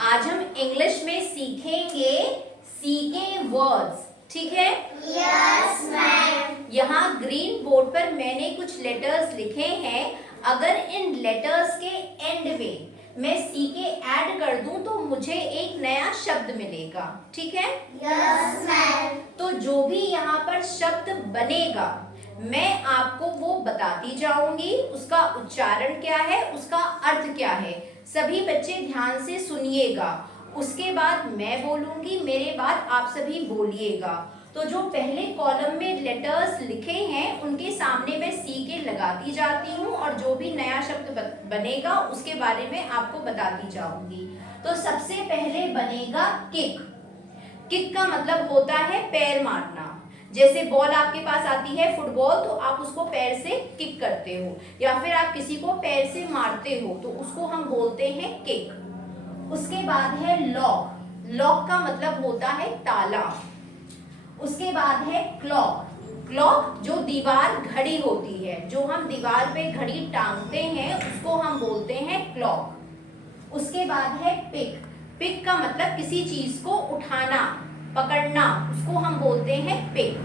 आज हम इंग्लिश में सीखेंगे सीके वर्ड्स, ठीक है? Yes ma'am. यहाँ ग्रीन बोर्ड पर मैंने कुछ लेटर्स लिखे हैं। अगर इन लेटर्स के एंड में मैं सीके ऐड कर दूं तो मुझे एक नया शब्द मिलेगा, ठीक है? Yes ma'am. तो जो भी यहाँ पर शब्द बनेगा मैं आपको वो बताती जाऊंगी, उसका उच्चारण क्या है, उसका अर्थ क्या है। सभी बच्चे ध्यान से सुनिएगा। उसके बाद मैं बोलूंगी, मेरे बाद आप सभी बोलिएगा। तो जो पहले कॉलम में लेटर्स लिखे हैं उनके सामने मैं सीके लगाती जाती हूँ और जो भी नया शब्द बनेगा उसके बारे में आपको बताती जाऊंगी। तो सबसे पहले बनेगा किक। किक का मतलब होता है पैर मारना। जैसे बॉल आपके पास आती है फुटबॉल, तो आप उसको पैर से किक करते हो, या फिर आप किसी को पैर से मारते हो तो उसको हम बोलते हैं किक। उसके बाद है लॉक। लॉक का मतलब होता है ताला। उसके बाद है क्लॉक। क्लॉक जो दीवार घड़ी होती है, जो हम दीवार पे घड़ी टांगते हैं उसको हम बोलते हैं क्लॉक। उसके बाद है पिक। पिक का मतलब किसी चीज को उठाना, पकड़ना, उसको हम बोलते हैं पिक।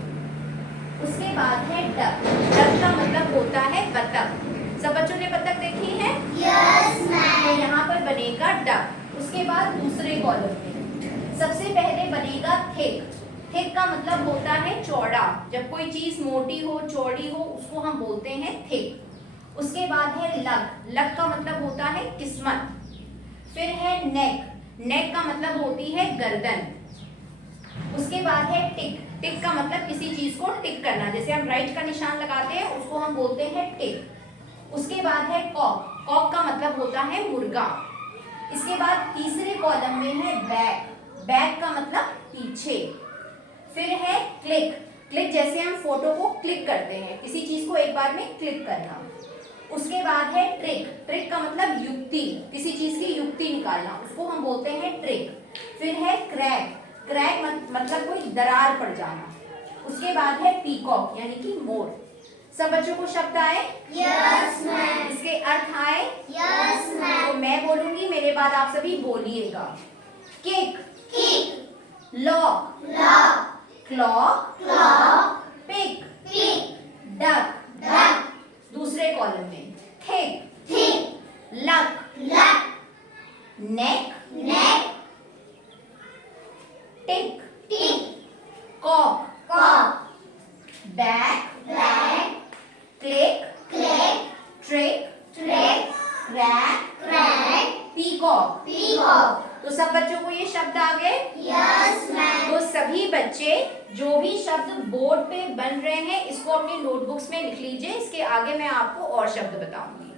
उसके बाद है डक। डक का मतलब होता है बतख। सब बच्चों ने बतख देखी है? Yes ma'am. तो यहाँ पर बनेगा डक। उसके बाद दूसरे कॉलम में सबसे पहले बनेगा थिक। थिक का मतलब होता है चौड़ा। जब कोई चीज मोटी हो, चौड़ी हो, उसको हम बोलते हैं थिक। उसके बाद है लक। लक का मतलब होता है किस्मत। फिर है नेक। नेक का मतलब होती है गर्दन। उसके बाद है टिक। टिक का मतलब किसी चीज को टिक करना, जैसे हम राइट का निशान लगाते हैं उसको हम बोलते हैं टिक। उसके बाद है कॉक। कॉक का मतलब होता है मुर्गा। इसके बाद तीसरे कॉलम में है बैक। बैक का मतलब पीछे। फिर है क्लिक। क्लिक जैसे हम फोटो को क्लिक करते हैं, किसी चीज को एक बार में क्लिक करना। उसके बाद है ट्रिक। ट्रिक का मतलब युक्ति, किसी चीज की युक्ति निकालना, उसको हम बोलते हैं ट्रिक। फिर है क्रैक। क्रैक मतलब कोई दरार पड़ जाना। उसके बाद है पीकॉक यानी कि मोर। सब बच्चों को शब्द आए? Yes ma'am. इसके अर्थ आए? Yes ma'am. तो मैं बोलूंगी, मेरे बाद आप सभी बोलिएगा। Kick, kick, lock, lock, clock, clock, pick, pick, duck, duck, दूसरे कॉलम में thick, thick, luck, luck, neck, neck, tick, tick, cock, cock, back, back, click, click, trick, trick, crack, crack, peacock. Peacock. तो सब बच्चों को ये शब्द आ गए? Yes ma'am. तो सभी बच्चे जो भी शब्द बोर्ड पे बन रहे हैं इसको अपनी नोटबुक्स में लिख लीजिए। इसके आगे मैं आपको और शब्द बताऊंगी।